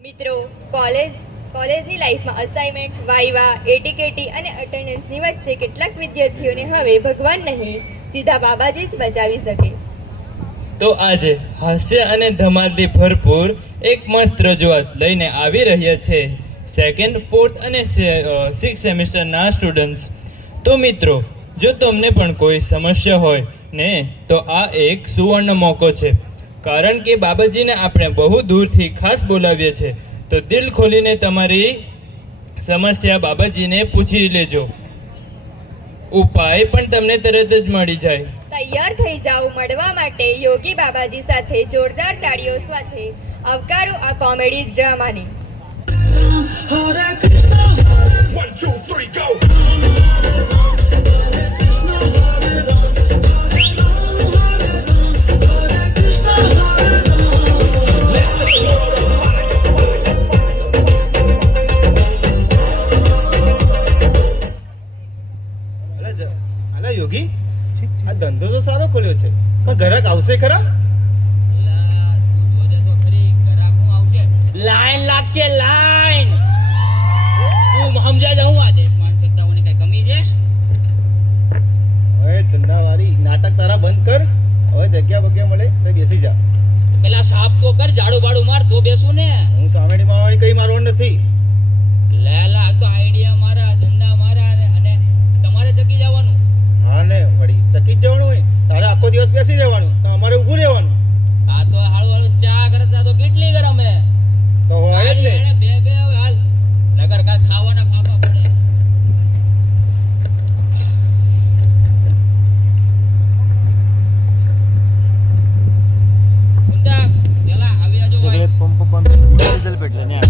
મિત્રો, કોલેજની લાઈફમાં અસાઇનમેન્ટ, વાઇવા, એટીકેટી અને અટેન્ડન્સની વચ્ચે કેટલાક વિદ્યાર્થીઓને હવે ભગવાન નહીં, સીધા બાબાજી જ બચાવી શકે. તો આજે હાસ્ય અને ધમાલથી ભરપૂર એક મસ્ત રજૂઆત લઈને આવી રહ્યા છે સેકન્ડ, ફોર્થ અને સિક્સ સેમિસ્ટરના સ્ટુડન્ટ્સ. તો મિત્રો, જો તમને પણ કોઈ સમસ્યા હોય ને તો આ એક સુવર્ણ મોકો છે, કારણ કે બાબાજીને આપણે બહુ દૂરથી ખાસ બોલાવીએ છીએ. તો દિલ ખોલીને તમારી સમસ્યા બાબાજીને પૂછી લેજો, ઉપાય પણ તમને તરત જ મળી જાય. તૈયાર થઈ જાઓ મળવા માટે યોગી બાબાજી સાથે. જોરદાર તાળીઓ સાથે આવકારો આ comedy ડ્રામાને. One, two, three, go! અલા યોગી, આ ધંધો તો સારો ખોલ્યો છે, પણ ગ્રાહક આવશે ખરા? લાઈન લાગશે, લાઈન. તું સમજા જાઉં આ દેશ માનસિકતાઓની કઈ કમી છે? હવે ધંધાવાળી નાટક તારા બંધ કર. હવે જગ્યા બગ્યા મળે તો બેસી જા. પેલા સાફ તો કર, ઝાડુ બાડુ માર તો બેસું ને. હું સામેડી મારવાની કઈ મારવાનું નથી. લેલા તો આઈડિયા મારા, ધંધા મારા અને તમારે ચકી જવાનું. હા ને વળી ચકી જ જવાનું હોય. તારે આખો દિવસ બેસી રહેવાનું, તો અમારે ઊભું રહેવાનું. આ તો હાળું હાળું ચા કરતા તો કેટલી ગરમ હે. તો હોય જ ને. બે બે હવે હાલ, નગર કાલ ખાવાના ફાફા પડે. ઉંટા પેલા આવી આજો ભાઈ. पंप पण डिझेल पेटलं नाही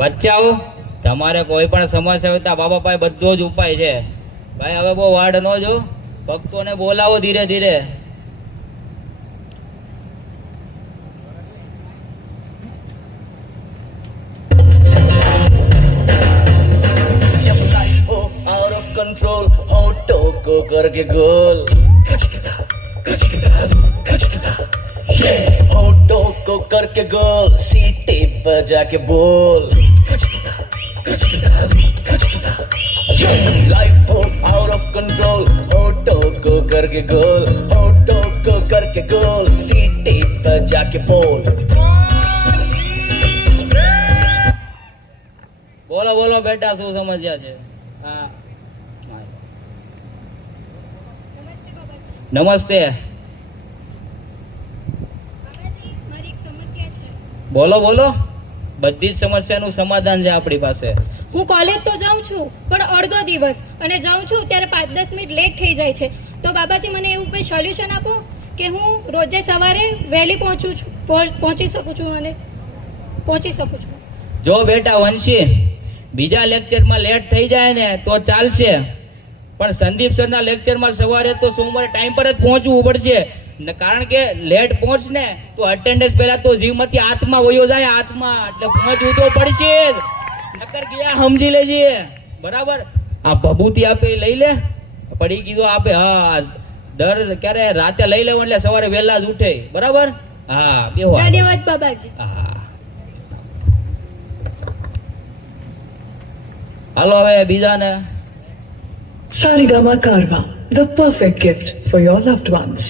બચ્ચાઓ, તમારે કોઈ પણ સમસ્યા હોય તો બાબા પાસે બધો જ ઉપાય છે ભાઈ. હવે બહુ વાડ ન જો, ભક્તોને બોલાવો ધીરે ધીરે. जब लाइफ हो आउट ऑफ कंट्रोल होठों को करके गोल होठों को करके गोल सीटी बजा के बोल लाइफ हो आउट ऑफ कंट्रोल होठों को करके गोल होठों को करके गोल सीटी बजा के बोल. બોલો બોલો બેટા, શું સમસ્યા છે? હા, નમસ્તે. બોલો બોલો, બધી જ સમસ્યાનું સમાધાન છે આપણી પાસે. હું કોલેજ તો જાઉં છું, પણ અડધો દિવસ અને જાઉં છું ત્યારે 5-10 મિનિટ લેટ થઈ જાય છે. તો બાબાજી મને એવું કોઈ સોલ્યુશન આપો કે હું રોજે સવારે વહેલી પહોંચી શકું છું. જો બેટા વંશી, બીજા લેક્ચરમાં લેટ થઈ જાય ને તો ચાલશે, પણ સંદીપ સરના લેક્ચરમાં સવારે તો સોમવારે ટાઈમ પર જ પહોંચવું પડશે. કારણ કે લેટ પહોંચ ને તો અટેન્ડન્સ પહેલા તો જીવમાંથી આત્મા વયો જાય, આત્મા. એટલે પહોંચવું તો પડશે જ, નકર ગયા સમજી લેજે. બરાબર? આ ભભૂતિ આપે લઈ લે, પડી કીધું આપે. હા, દર ક્યારે રાતે લઈ લેવું એટલે સવારે વહેલા જ ઉઠે. બરાબર? હા, બેહો. ધન્યવાદ બાબાજી. હા, હાલો હવે બીજાને. Sarigama Karma, the perfect gift for your loved ones.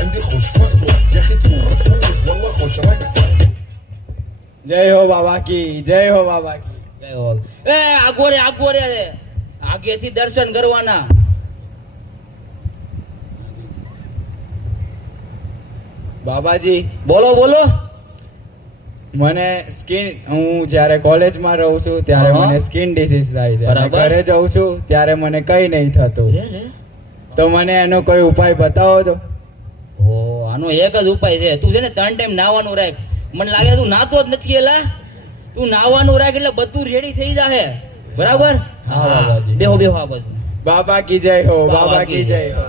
عندي خوش فصل يا اخي تفرط والله જય હો બાબા કી, જય હો બાબા કી. જય હો. એ આગો રે આગેથી દર્શન કરવાના. બાબાજી, બોલો બોલો. મને સ્કિન, હું જ્યારે કોલેજમાં રહું છું ત્યારે હા. મને સ્કિન ડિસીઝ થાય છે, અને બરાબર. ઘરે જાઉં છું ત્યારે મને કઈ નહીં થતું. લે. તો મને એનો કોઈ ઉપાય બતાવો છો? ઓ આનો એક જ ઉપાય છે. તું છે ને 3 ટાઈમ નાવાનું રાખ. મને લાગે તું નાતો જ નથી એલા. તું નાવાનું રાખ એટલે બધું રેડી થઈ જાહે. બરાબર? હા, બાબાજી. બેહો આ બધું. બાબા કી જય હો, બાબા કી જય હો.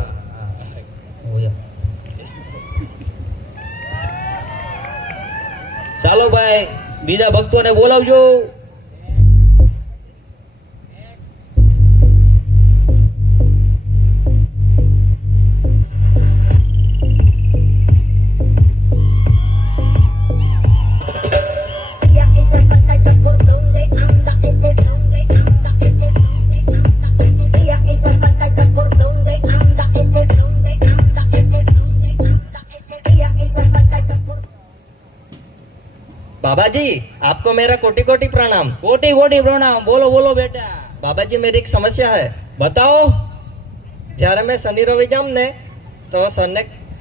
ચાલો ભાઈ, બીજા ભક્તોને બોલાવજો. बाबा जी आपको मेरा कोटि कोटि प्रणाम। કોટી કોટી પ્રણામ. બોલો બોલો બેટા. बाबा जी मेरी एक समस्या है। બતાવો. જ્યારે મેં શનિ રવિ જાઉં ને તો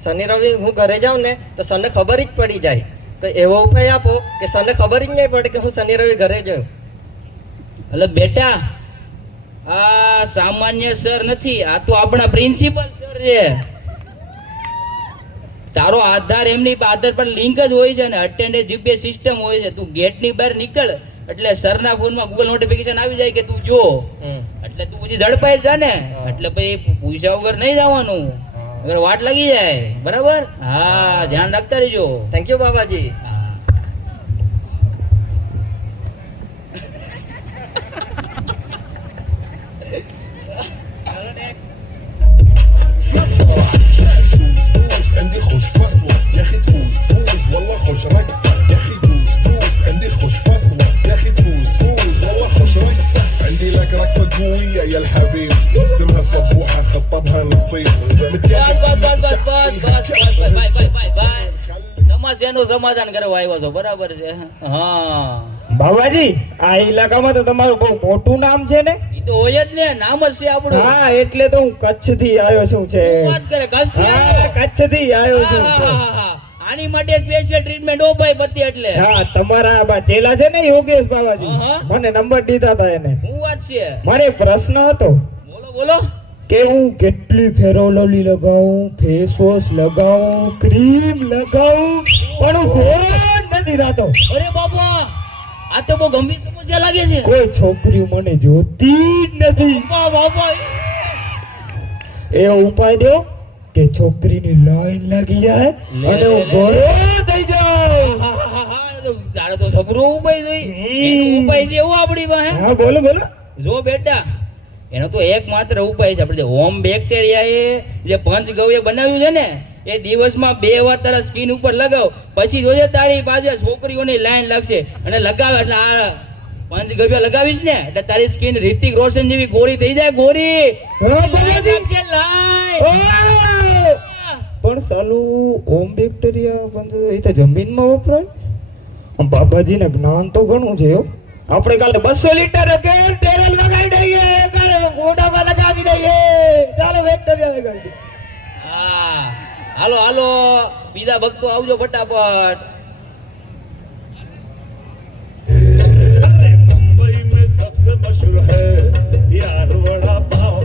શનિ રવિ હું ઘરે જાઉં ને તો સરને ખબર જ પડી જાય, તો એવો ઉપાય આપો કે સરને ખબર જ નહીં પડે કે હું શનિ રવિ ઘરે જાઉં. એટલે બેટા, આ સામાન્ય સર નથી, આ તો આપણા પ્રિન્સિપલ સર છે. તારો આધાર એમની આધાર પર લિંક જ હોય છે ને અટેન્ડન્સ જીપીએસ સિસ્ટમ હોય છે. તું ગેટની બહાર નીકળ એટલે સરના ફોનમાં ગૂગલ નોટિફિકેશન આવી જાય કે તું જો, એટલે તું પછી ઝડપાઈ જા ને. એટલે પછી પૂછ્યા વગર નહીં જવાનું, અગર વાટ લાગી જાય. બરાબર? હા, ધ્યાન રાખતા રહેજો. Thank you Babaji. عندي خوش فصلة يا اخي تفوز والله خوش رقصة يا اخي دوس عندي خوش فصلة يا اخي تفوز والله خوش رقصة عندي لك رقصة قوية يا الحبيب اسمها صبوحة خطبها نصيب સમસ્યાનું સમાધાન કરવા આવ્યો છો. બરાબર છે? હા બાબાજી, આ ઇલાકામાં તો તમારું બહુ મોટું નામ છે ને? એ તો હોય જ ને, નામ જ છે આપણું. હા, એટલે તો હું કચ્છ થી આવ્યો છું. છે શું વાત કરે? કચ્છથી હા, આવ્યો? કચ્છ થી આવ્યો છું. આહાહાહા. આની માટે સ્પેશિયલ ટ્રીટમેન્ટ ઓ ભાઈ પતિ એટલે. હા, તમારા બા ચેલા છે ને યોગેશ બાબાજી, હા. મને નંબર દીધા હતા એને. શું વાત છે? મારે એક પ્રશ્ન હતો બોલો બોલો. કે હું કેટલી ફેરોલવલી લગાવું, ફેસ વોશ લગાવું, ક્રીમ લગાવું, પણ હું ગોરો જ નથી થતો. અરે બાબા, આ તો બહુ ગંભીર સમસ્યા લાગે છે. કોઈ છોકરી મને જોતી જ નથી. બાબા એવો ઉપાય દો કે છોકરીની લાઈન લાગી જાય અને હું ગોરો થઈ જાઉં. તારે તો સબરો ઉપાય જોઈ. એનો ઉપાય છે એવો આપણી પાસે. હા, બોલો બોલો. જો બેટા, એનો તો એકમાત્ર ઉપાય છે. આપણે જે હોમ બેક્ટેરિયા એ જે પંચગવ્ય બનાવ્યું છે ને, એ દિવસમાં 2 વાર તારા સ્કિન ઉપર લગાવ, પછી જોજે તારી પાસે છોકરીઓની લાઈન લાગશે. અને લગાવે એટલે આ પંચગવ્ય લગાવીશ ને એટલે તારી સ્કિન રિતિક રોશન જેવી ગોરી થઈ જાય. ગોરી હા, બાબાજી. લાગશે લાઈન. ઓ! પણ સાલું ઓમ બેક્ટેરિયા પણ એ તો જમીનમાં વપરાય. આમ બાબાજીને જ્ઞાન તો ઘણું છે હો. આપણે કાલે 200 લીટર ટેરલ લગાવી દઈએ, કાલે મોઢામાં લગાવી દઈએ. ચાલો બેક્ટેરિયા લગાવી દઈએ. હા, હાલો હાલો, બીજા ભક્તો આવજો ફટાફટ. मुंबई में सबसे मशहूर है यार वड़ा पाव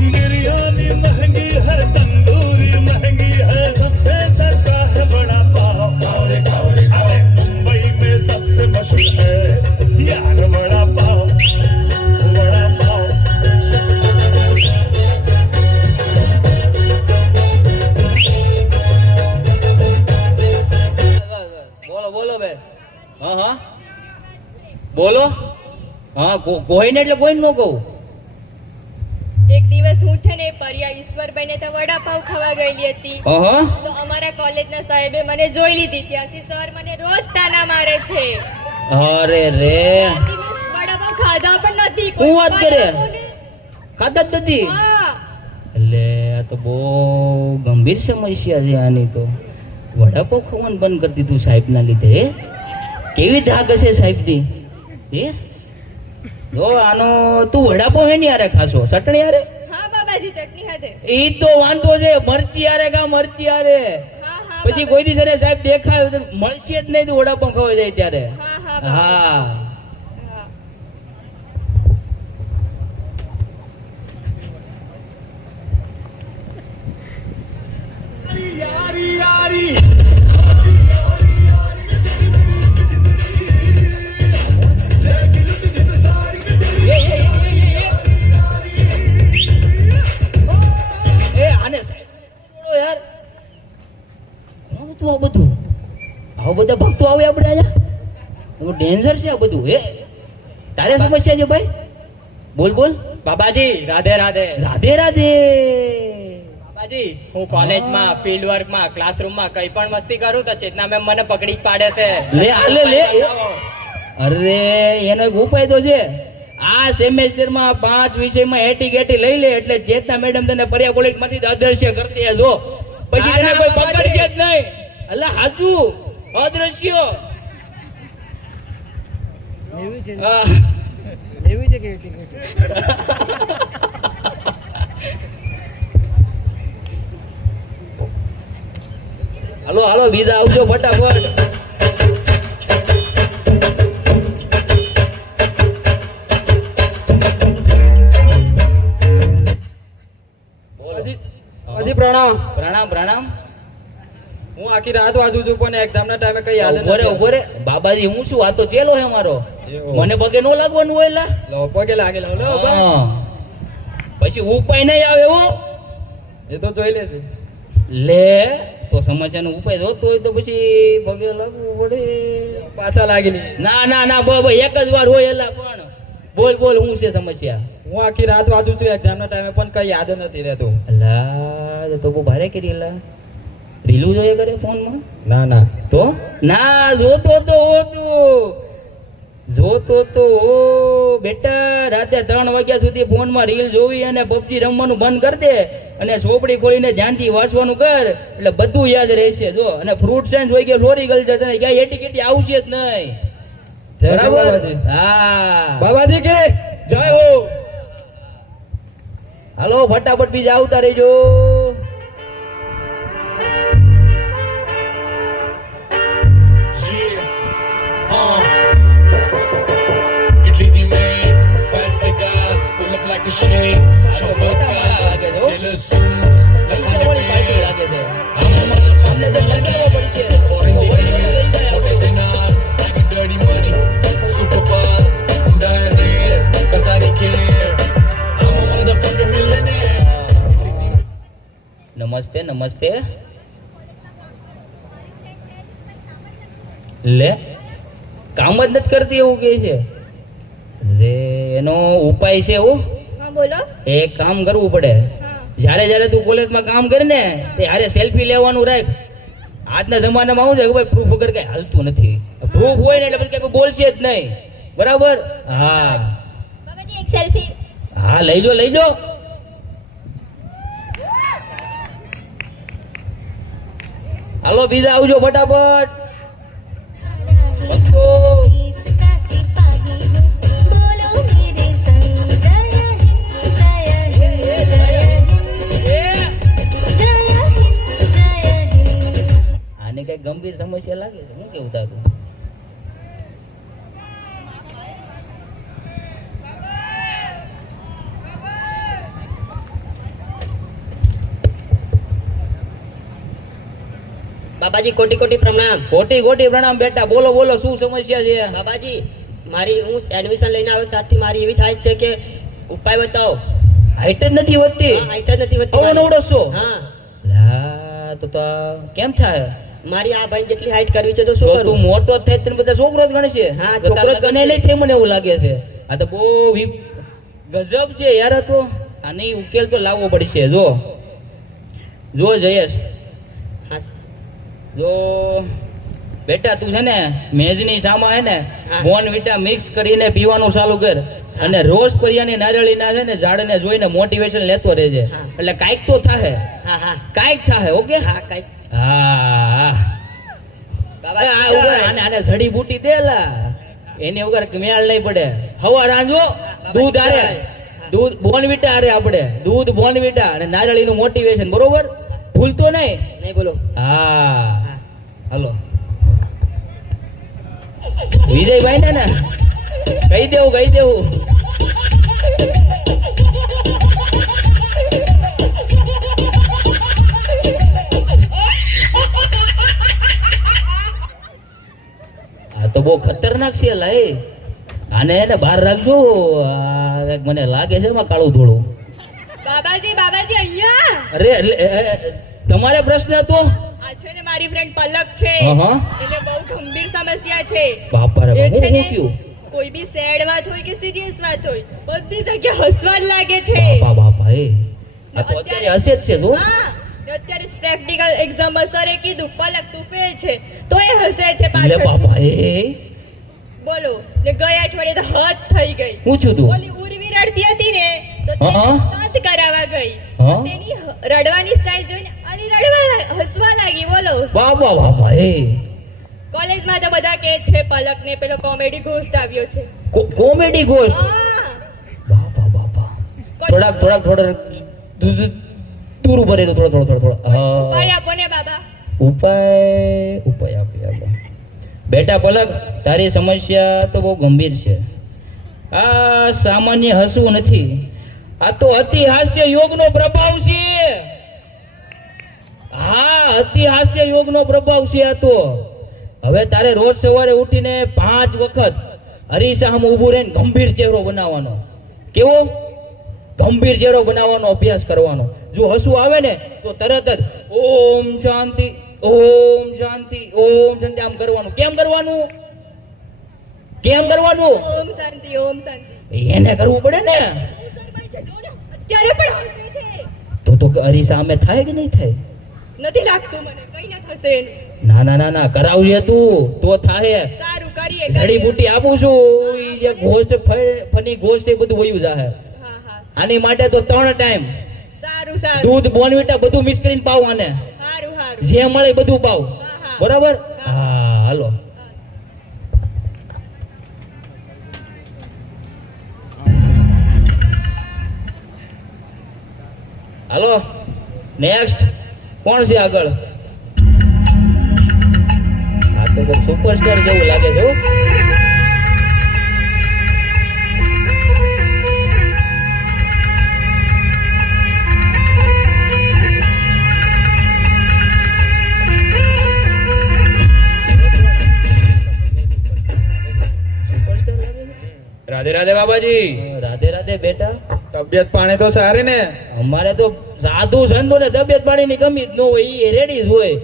बिरयानी महंगी है तंदूरी महंगी है सबसे सस्ता है बड़ा पाव मुंबई में सबसे मशहूर है यार वड़ा पाव બોલો બોલો બેન. હા હા બોલો. હા, કોઈને એટલે કોઈને ન કહું. એક દિવસ હું છે ને પરિયા ઈશ્વરભાઈ ને ત્યાં વડાપાવ ખાવા ગયેલી હતી. હા તો અમારા કોલેજના સાહેબે મને જોઈ લીધી. ત્યારથી સર મને રોજ તાના મારે છે. અરે રે, ત્યારથી મેં વડાપાવ ખાધા પણ નથી. શું વાત કરે? બોલે. ખાતા જ નથી. હા. એટલે આ તો બહુ ગંભીર સમસ્યા છે આની તો. વડાપાવ ખાવાનું બંધ કરી દીધું સાહેબના લીધે હે? કેવી ધાક હશે સાહેબની હે? જો આનો તું વડાપાવ હે ને યારે ખાશો ચટણી યારે? હા બાબાજી, ચટણી હાથે. એ તો વાંધો છે, મરચી યારે ખા, મરચી યારે. હા હા પછી કોઈ દિવસ એને સાહેબ દેખાય તો મળશે જ નહીં, તું વડાપાવ ખાવા જાય ત્યારે. હા હા બાબાજી. હા હા. એ આને સાહેબ છોડો યાર. કોણ હતું આ બધું? આવા બધા ભક્તો આવે આપણે અહીંયા, ડેન્જર છે આ બધું. હે તારે સમસ્યા છે ભાઈ? બોલ બોલ. બાબાજી રાધે રાધે. રાધે રાધે. બાબાજી હું કોલેજમાં ફિલ્ડ વર્કમાં ક્લાસરૂમમાં કઈ પણ મસ્તી કરું તો ચેતના મેમ મને પકડી જ પાડે છે. લે આલે લે. અરે એનો એક ઉપાય તો છે. આ સેમેસ્ટરમાં 5 વિષયમાં એટી ગેટી લઈ લે એટલે ચેતના મેડમ તને પર્યાપોલિટ માંથી અદ્રશ્ય કરતી જો પછી તને કોઈ પકડશે જ નહીં. અલ્લા હાચું અદ્રશ્ય. હાલો હાલો બીજા આવજો ફટાફટ. પ્રણામ. પ્રણામ પ્રણામ. હું આખી રાત વાંચું છું પણ એક્ઝામ ના ટાઈમે કઈ યાદ ઉભો રે ઉભો રે. બાબાજી હું શું આ તો ચેલો હે મારો, મને પગે નો લાગવાનું હોય લા. પગે લાગે હા. પછી ઉપાય નહીં આવે હો. એ તો જોઈ લેશે. લે તો સમસ્યાનો ઉપાય જોતો હોય તો પછી પગે લાગવું પડે. પાછા લાગી નહીં. ના ના ના બાબા એક જ વાર હોય એલા. પણ બોલ બોલ હું છે સમસ્યા? હું આખી રાત વાંચું છું એક્ઝામ ના ટાઈમે પણ કઈ યાદ નથી રહેતું. અલા તો બહુ ભારે કરી એલા. રીલું જોઈએ કરે ફોનમાં? ના ના. તો ના જોતો તો બેટા રાતે 3 વાગ્યા સુધી ફોનમાં રીલ જોવી અને પબજી રમવાનું બંધ કરી દે અને ચોપડી ખોલીને ધ્યાનથી વાંચવાનું કર એટલે બધું યાદ રહેશે. જો અને ફ્રૂટ સાયન્સ હોય કે ફ્લોરિકલ્ચર તને ક્યાંય એટી કેટી આવશે જ નહીં. બરાબર? હા બાબાજી કે જય હો. હાલો ફટાફટ બીજા આવતા રહેજો. Italy की main, 5 cigars, pull up like a shade, chauffeur cars, killer suits, પૈસાવાળી પાર્ટી લાગે છે. અમને તો લગાવવા પડશે. foreign degrees, hotel dinners, I got dirty money, super buzz, Hyundai Red, Qatari care, I'm a motherfucking millionaire. નમસ્તે નમસ્તે. લે કામ જ નથી કરતી એવું કે છે. રે એનો ઉપાય છે એવું? હા બોલો. એક કામ કરવું પડે. હા. જ્યારે તું કોલેજમાં કામ કરે ને ત્યારે સેલ્ફી લેવાનું રાખ. આજના જમાનામાં શું છે કે ભાઈ પ્રૂફ વગર કઈ હાલતું નથી. પ્રૂફ હોય ને એટલે પછી કઈ બોલશે જ નહીં. બરાબર? હા બાબાજી એક સેલ્ફી. હા લઈ લો લઈ લો. હાલો બીજા આવજો ફટાફટ. ભક્તો આને કઈ ગંભીર સમસ્યા લાગે છે? શું કેવું તારું? બાબાજી કોટી કોટી પ્રણામ. કોટી કોટી પ્રણામ બેટા. બોલો બોલો શું સમસ્યા છે? બાબાજી મારી હું એડમિશન લઈને આવ્યો ત્યારથી મારી એવી થાય છે કે ઉપાય બતાવો. હાઈટ જ નથી વધતી. હાઈટ જ નથી વધતી. અવળો નવડો છો? હા. લા તો કેમ થાય? મારી આ ભાઈ જેટલી હાઈટ કરવી છે તો શું તો તું કરું? મોટો જ થાય તને બધા છોકરો જ ગણે છે. હા, તો છોકરો જ તારા લગ્ન ગણશે. નહીં થાય મને એવું લાગે છે. આ તો બહુ ગજબ છે યાર. આ તો આની ઉકેલ તો લાવવો પડશે. જો જયેશ, હા. જો બેટા તું છે ને મેજની સામા હે ને હા. બોર્નવિટા મિક્સ કરીને પીવાનું ચાલુ કર અને રોજ પરિયાની નારિયેળીના છે ને ઝાડને જોઈને મોટિવેશન લેતો રહેજે. હા. એટલે કાંઈક તો થાહે. હા હા કાંઈક થાહે. ઓકે? હા કઈ હા આ ઉભા, આને જડીબુટી દે લા, એની વગર મેળ નહીં પડે. હવા રાંધવો, દૂધ આરે, દૂધ બોર્નવિટા આરે, આપણે દૂધ બોર્નવિટા અને નારળીનું મોટિવેશન, બરોબર? ભૂલતો નહીં. નહીં બોલો. હા હાલો વિજયભાઈ ને કહી દેવું. આ તો બહુ ખતરનાક છે લા. આને એને બહાર રાખજો. આ મને લાગે છે એમાં કાળું ધોળું. બાબાજી અહીંયા અરે તમારે પ્રશ્ન હતો? આ છે ને મારી ફ્રેન્ડ પલક છે, હા. એને બહુ ગંભીર સમસ્યા છે. બાપા રે, એ છે હું ને, થયું? કોઈ બી સેડ વાત હોય કે સિરિયસ વાત હોય, બધી જગ્યાએ હસવા જ લાગે છે. બાપા એ આ તો અત્યારે હસે જ છે. તો હા, ને અત્યારે પ્રેક્ટિકલ એક્ઝામ સરે કીધું પલક તું ફેલ છે, તો એ હસે છે લે પાછળ. બાપા એ બોલો, ને ગયા અઠવાડિયે તો હદ થઈ ગઈ. હું છું તું? ઓલી ઉર્વી રડતી હતી ને, તો હા. શાંત કરાવવા ગઈ. હા. તેની રડવાની સ્ટાઇલ જોઈને અલી હસવા લાગી. બોલો, બાપા એ કોલેજમાં તો બધા કહે છે પલક ને પેલો કોમેડી ઘોસ્ટ આવ્યો છે. Comedy ghost. હા, બાપા થોડાક દૂર ઉભા રહે તો થોડો ઉપાય આપો ને બાબા. ઉપાય આપે. બેટા પલક, તારી સમસ્યા તો બહુ ગંભીર છે. આ સામાન્ય હસવું નથી, આ તો અતિ હાસ્ય યોગનો પ્રભાવ છે. હા, અતિ હાસ્ય યોગનો પ્રભાવ છે આ તો. હવે તારે રોજ સવારે ઉઠીને 5 વખત અરીસામાં ઊભું રહીને ગંભીર ચહેરો બનાવવાનો. કેવો? ગંભીર ચહેરો બનાવવાનો અભ્યાસ કરવાનો. જો હસવું આવે ને તો તરત જ ઓમ શાંતિ આમ કરવાનું. કેમ કરવાનું? ઓમ શાંતિ. એને કરવું પડે ને. અત્યારે પણ હસે છે. તો અરીસા અમે થાય કે નહીં થાય? નથી લાગતું મને કઈ ના થશે એનું. ના કરાવજે તું તો થાય. સારું, કરીએ. જડીબુટી આપું છું. ઈ જે ગોસ્ટ ફની ગોસ્ટ એ બધું વયું જાહે. હા. આની માટે તો 3 ટાઈમ સારું. દૂધ બોર્નવિટા બધું મિક્સ કરીને પાવ. આને સારું. જે મળે એ બધું પાવ. હા. બરાબર? હા હાલો. હાલો નેક્સ્ટ કોણ છે આગળ? આ તો સુપરસ્ટાર જેવું લાગે છે. રાધે બાબાજી. રાધે બેટા. તબિયત પાણી તો સારી ને? અમારે તો સાધુ સંતો ને તબિયત પાણી ની કમી જ ન હોય, એ રેડી જ હોય.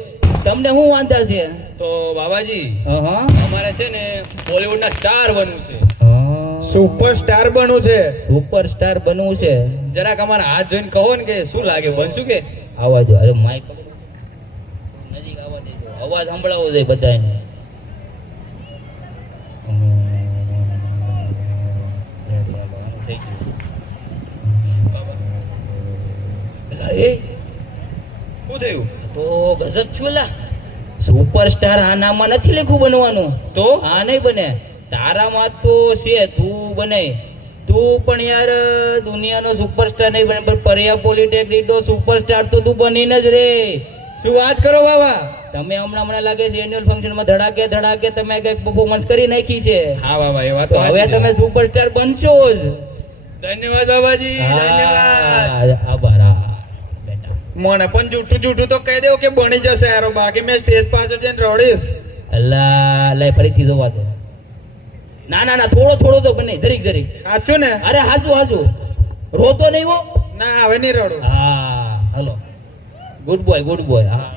તમને શું વાંધા છે? તો બાબાજી, હા અમારે છે ને બોલિવૂડના સ્ટાર બનવું છે. સુપરસ્ટાર બનવું છે. સુપરસ્ટાર બનવું છે. જરાક અમારા હાથ જોઈને કહો ને કે શું લાગે, બનશું કે? આવા દો. અરે માઈક નજીક આવવા દેજો, અવાજ સંભળાવવો જોઈએ બધાને. શું થયું? તો ગજબ છું લા. સુપરસ્ટાર આનામાં નથી લખ્યું બનવાનું. તો આ નહીં બને. તારામાં તો છે, તું બને. તું પણ યાર દુનિયાનો સુપરસ્ટાર નહીં બને, પણ પરિયા પોલિટેકનિકનો સુપરસ્ટાર તો તું બનીને જ રે. શું વાત કરો બાબા? તમે હમણાં મને લાગે છે એન્યુઅલ ફંક્શનમાં ધડાકે તમે કઈક પરફોર્મન્સ કરી નાખી છે. હા બાબા, એ વાત તો તો હવે તમે સુપરસ્ટાર બનશો જ. ધન્યવાદ બાબાજી, ધન્યવાદ. આભાર. બેટા મને પણ જૂઠું તો કહી દેવું કે બની જશે યાર, બાકી મેં સ્ટેજ પાછળ જઈને રડીશ. અલ્લા લે ફરીથી જોવા દે. ના થોડો તો બને, જરીક. સાચું ને? અરે હાચું. રોતો નહીં હો. ના હવે નહીં રડું. હા હલો. Good boy. હા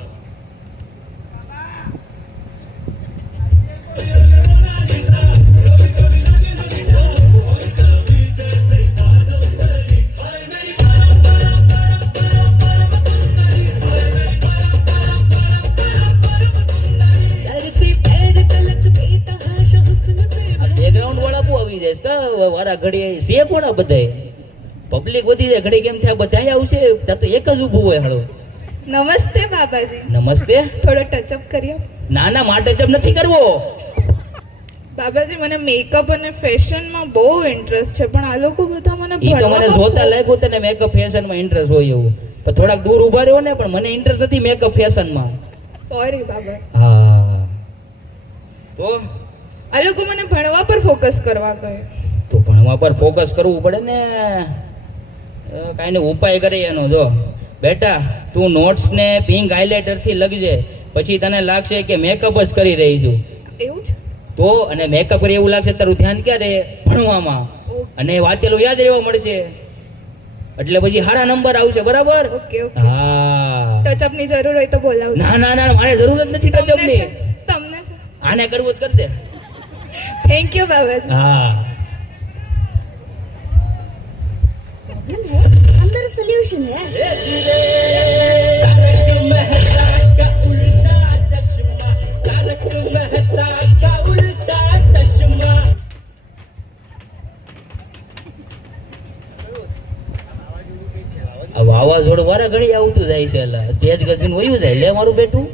બેકગ્રાઉન્ડ વાળા બહુ આવી જાય કા વારા ઘડી છે. કોણ બધાય પબ્લિક વધી જાય ઘડી કેમ થાય, બધા આવશે ત્યાં તો એક જ ઊભું હોય. હળો નમસ્તે બાબાજી. નમસ્તે. થોડો ટચઅપ કરીએ. ના ના માટે જબ નથી કરવો. બાબાજી મને મેકઅપ અને ફેશનમાં બહુ ઇન્ટરેસ્ટ છે પણ આ લોકો બધા મને ઈ તો મને જોતા લાગ્યું તને મેકઅપ ફેશનમાં ઇન્ટરેસ્ટ હોય એવું. પણ થોડાક દૂર ઊભા રહ્યો ને, પણ મને ઇન્ટરેસ્ટ નથી મેકઅપ ફેશનમાં. સોરી બાબાજી. હા તો આ લોકો મને ભણવા પર ફોકસ કરવા કહે. તો ભણવા પર ફોકસ કરવું પડે ને. કાંઈ ને ઉપાય કરે એનો. જો બેટા, તું નોટ્સ ને પિંક હાઇલાઇટર થી લખજે, પછી તને લાગશે કે મેકઅપ જ કરી રહી છું. એવું છે? તો અને મેકઅપ કરી એવું લાગશે તારું ધ્યાન ક્યાં રહે? ભણવામાં. અને વાંચેલું યાદ રહેવા મળશે, એટલે પછી સારા નંબર આવશે. બરાબર? Okay okay. હા. ટચઅપ ની જરૂર હોય તો બોલાવજો. ના ના ના, મારે જરૂર જ નથી ટચઅપ ની. તમને છે. આને કરવું જ કરી દે. Thank you Babaji. હા. अंदर सोल्यूशन है. વાવાઝોડું વારે ઘડી આવતું જાય છે. સ્ટેજ ગજવીને વયું જાય. લે મારું બેટું.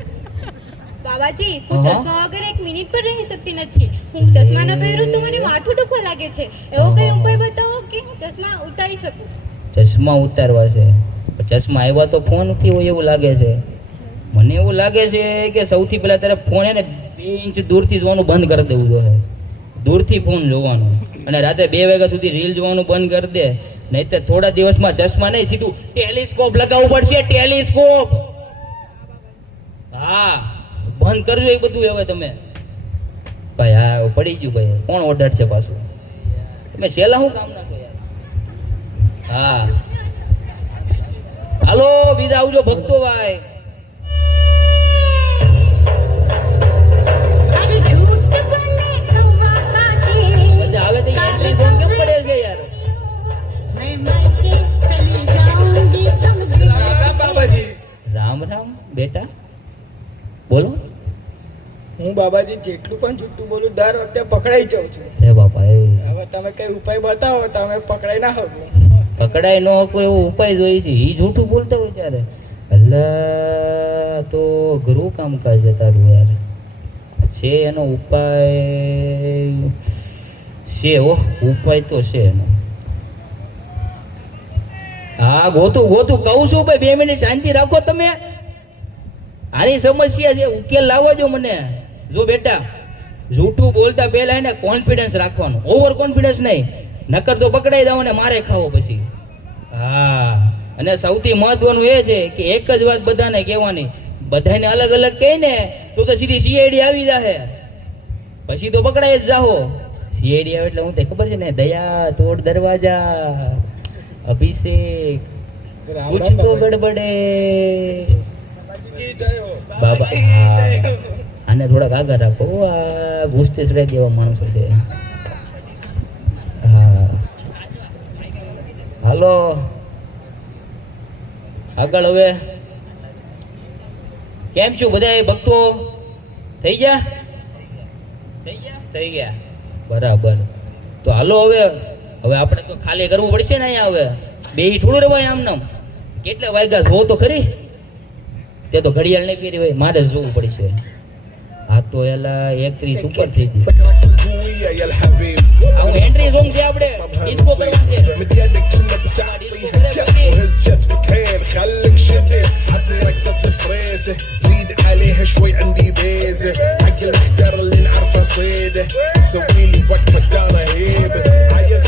બાબાજી, હું ચશ્મા વગર 1 મિનિટ પર રહી શકતી નથી. હું ચશ્મા ન પહેરું તો મને માથું દુખવા લાગે છે. એવો કઈ ઉપાય બતાવો કે હું ચશ્મા ઉતારી શકું. ચશ્મા ઉતારવા છે? ચશ્મા આવ્યા તો ફોન થી હોય એવું લાગે છે. મને એવું લાગે છે કે સૌથી પહેલા તારે ફોન એને 2 ઇંચ દૂરથી જોવાનું બંધ કરી દેવું જોઈએ. દૂરથી ફોન જોવાનું, અને રાતે 2 વાગ્યા સુધી રીલ જોવાનું બંધ કરી દે. નહીં તો થોડા દિવસમાં ચશ્મા નહીં, સીધું ટેલિસ્કોપ લગાવવું પડશે. ટેલિસ્કોપ. હા, બંધ કરજો એ બધું. હવે તમે ભાઈ, હા પડી ગયું ભાઈ. કોણ ઓર્ડર છે પાછું? તમે છેલ્લા શું કામ નાખો યાર. હા હાલો, બીજા આવજો ભક્તો ભાઈ. મજા આવે તો એન્ટ્રી સોંગ કેમ પડે છે યાર? રામ રામ બેટા, બોલો. હું બાબાજી જેટલું પણ જુઠ્ઠું બોલું દર વખતે પકડાઈ જાઉં છું. અરે બાપા, હવે તમે કઈ ઉપાય બતાવો તો અમે પકડાઈ ના હોવું. પકડાય નો કોઈ એવો ઉપાય જોઈએ છે? ઈ જૂઠું બોલતા હોય ત્યારે. અલ્લા, તો ગુરુ કામકાજ છે તારું યાર. છે એનો ઉપાય છે. ઉપાય તો છે એનો. હા, ગોતું કહું છું ભાઈ. 2 મિનિટ શાંતિ રાખો તમે. આની સમસ્યા છે, ઉકેલ લાવો જો મને. જો બેટા, જૂઠું બોલતા પહેલા એને કોન્ફિડન્સ રાખવાનો. ઓવર કોન્ફિડન્સ નહીં, નકર તો પકડાઈ જાવ ને મારે ખાવો પછી. હા, અને સૌથી મહત્વનું એ છે કે એક જ વાત બધાને કહેવાની. બધાને અલગ અલગ કહે ને તો સીધી સીઆઈડી આવી જાહે, પછી તો પકડાઈ જ જાહો. સીઆઈડી આવે એટલે હું તે ખબર છે ને, દયા તોડ દરવાજા, અભિષેક કુછ તો ગડબડે. બાબા, હા, આને થોડાક આગળ રાખો. આ ગુસ્તે ચડાઈ દેવા માણસો છે. હા હાલો આગળ. હવે કેમ છું બધા ભક્તો? થઈ ગયા બરાબર. તો હાલો હવે આપણે તો ખાલી કરવું પડશે ને અહીંયા. હવે બે થોડું રવાય આમ નામ. કેટલા વાગ્યા જો તો ખરી? તે તો ઘડિયાળ નહીં પહેરી હોય, મારે જ જોવું પડશે. હા તો એલા 31 ઉપર થઈ ગઈ. આવું એન્ટ્રી સોંગ છે આપણે ડિસ્કો કરવાનું છે. زيد عليها شوي عندي بيزة حق المحتار اللي نعرفه صيده سوي لي وقفة دارة هيبة عاير